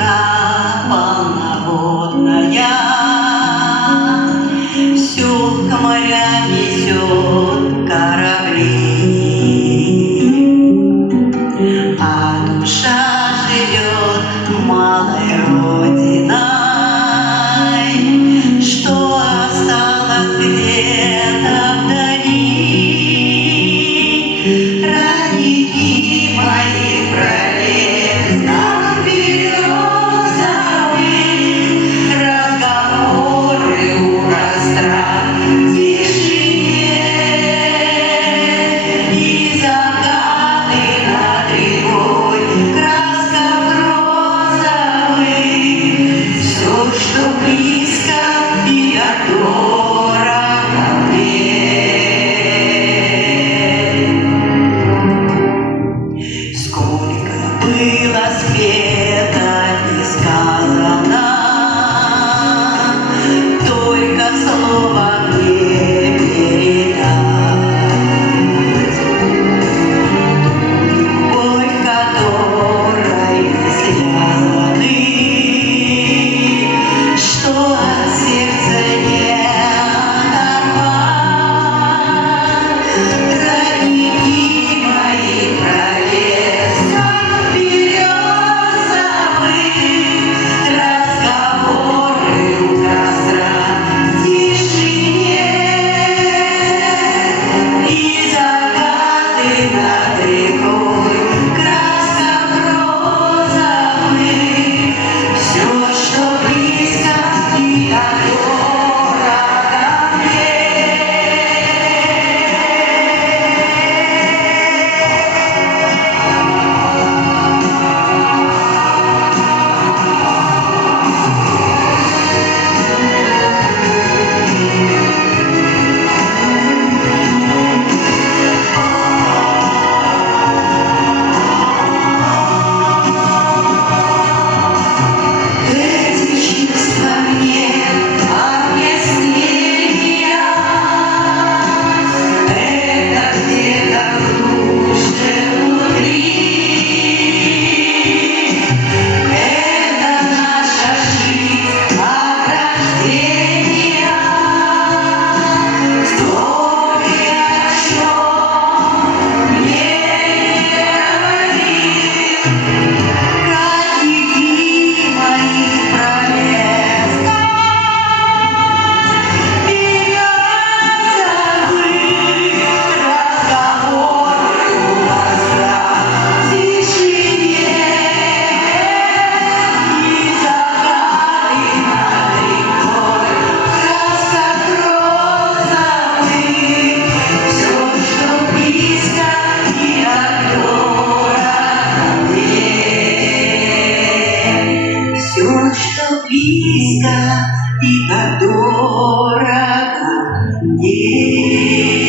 река полноводная, все к морям несет корабли, а душа живет малой родиной, что осталось где-то вдали. Родники мои пролез нам березовый, разговоры у костра в тишине, и закаты над рекой краска розовый. Все, что близко и дорого мне. Сколько было спето и сказано, только слово мне передать. Любовь, которой мы связаны, что от сердца не оторвать. Родники мои пролез нам березовый, разговоры у костра в тишине, и закаты над рекой краска розовый. Все, что близко и дорого мне. Эти чувства нет объяснения, это где-то глубже внутри, это наша жизнь от рождения. Кто и о чем мне говорит, родники мои пролез березовый, разговоры у костра в тишине, и закаты над рекой краска розовый. Все, что близко и дорого мне. Все, что близко и дорого мне.